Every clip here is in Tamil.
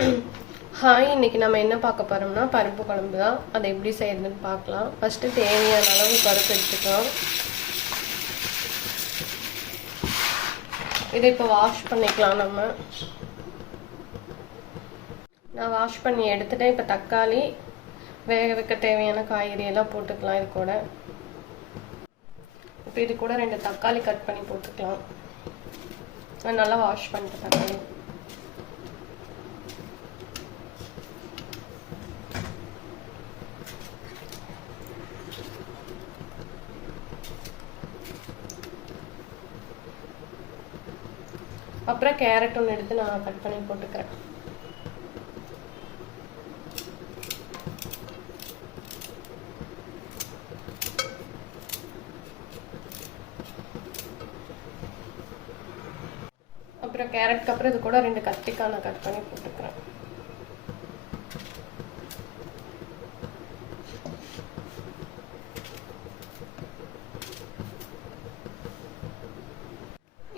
ஹாய், இன்னைக்கு நம்ம என்ன பார்க்க போறோம்னா பருப்பு குழம்பு தான். அதை எப்படி செய்யறதுன்னு பார்க்கலாம். ஃபர்ஸ்ட் தேவையான அளவு பருப்பு எடுத்துக்கலாம். இதை இப்போ வாஷ் பண்ணிக்கலாம். நான் வாஷ் பண்ணி எடுத்துட்டேன். இப்போ தக்காளி, வேக வைக்க தேவையான காய்கறி எல்லாம் போட்டுக்கலாம். இது கூட இப்போ இது கூட 2 தக்காளி கட் பண்ணி போட்டுக்கலாம். நான் நல்லா வாஷ் பண்ணிட்டேன் தக்காளி. அப்புறம் கேரட் ஒன்று எடுத்து நான் கட் பண்ணி போட்டுக்கிறேன். அப்புறம் கேரட்க்கு அப்புறம் இது கூட 2 கத்திரிக்காய் நான் கட் பண்ணி போட்டுக்கிறேன்.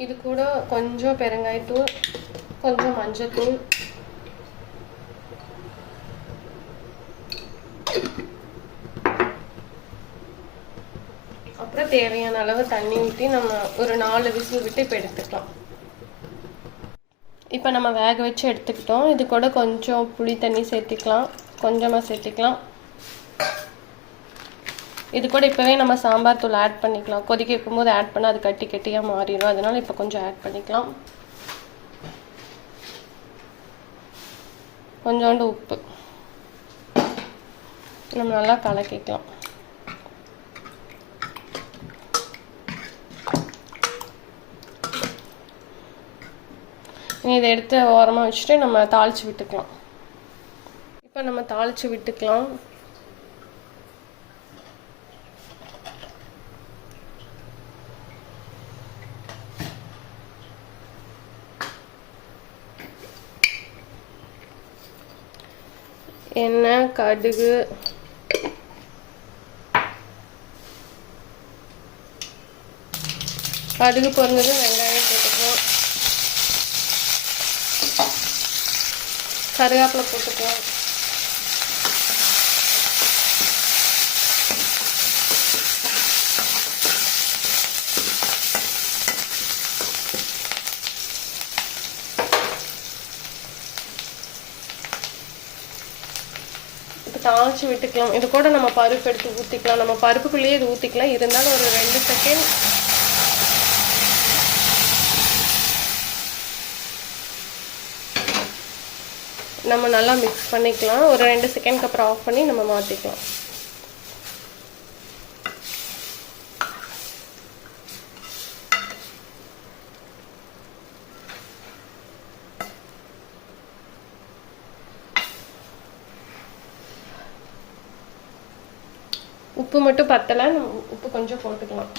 இது கூட கொஞ்சம் பெருங்காயத்தூள், கொஞ்சம் மஞ்சத்தூள், அப்புறம் தேவையான அளவு தண்ணி ஊற்றி நம்ம ஒரு 4 விசில் விட்டு இப்போ எடுத்துக்கலாம். இப்போ நம்ம வேக வச்சு எடுத்துக்கிட்டோம். இது கூட கொஞ்சம் புளி தண்ணி சேர்த்துக்கலாம், கொஞ்சமாக சேர்த்துக்கலாம். இது கூட இப்போவே நம்ம சாம்பார் தூள் ஆட் பண்ணிக்கலாம். கொதிக்க வைக்கும்போது ஆட் பண்ணால் அது கட்டி கட்டியாக மாறிடும். அதனால இப்போ கொஞ்சம் ஆட் பண்ணிக்கலாம். கொஞ்சோண்டு உப்பு நம்ம நல்லா கலக்கிக்கலாம். இதை எடுத்து ஓரமாக வச்சுட்டு நம்ம தாளித்து விட்டுக்கலாம். இப்போ நம்ம தாளித்து விட்டுக்கலாம். எண்ணெய், கடுகு, பொரிஞ்சது வெங்காயம் போட்டுக்கலாம். கருவேப்பிலை போட்டுக்கலாம். தாளிச்சு விட்டுக்கலாம். இது கூட நம்ம பருப்பு எடுத்து ஊற்றிக்கலாம். நம்ம பருப்புக்குள்ளேயே இது ஊற்றிக்கலாம். இருந்தாலும் ஒரு 2 செகண்ட் நம்ம நல்லா மிக்ஸ் பண்ணிக்கலாம். ஒரு 2 செகண்ட்க்கு அப்புறம் ஆஃப் பண்ணி நம்ம மாற்றிக்கலாம். உப்பு மட்டும் பத்தலை, உப்பு கொஞ்சம் போட்டுக்கலாம்.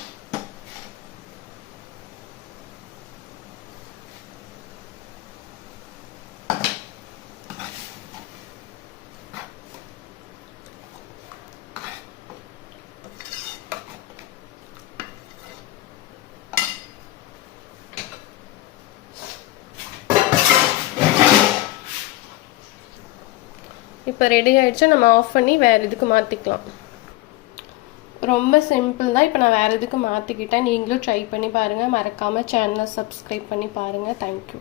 இப்போ ரெடி ஆயிடுச்சு. நம்ம ஆஃப் பண்ணி வேறு இதுக்கு மாற்றிக்கலாம். ரொம்ப சிம்பிள் தான். இப்போ நான் வேறு எதுக்கு மாற்றிக்கிட்டேன். நீங்களும் ட்ரை பண்ணி பாருங்கள். மறக்காமல் சேனலை சப்ஸ்கிரைப் பண்ணி பாருங்கள். தேங்க்யூ.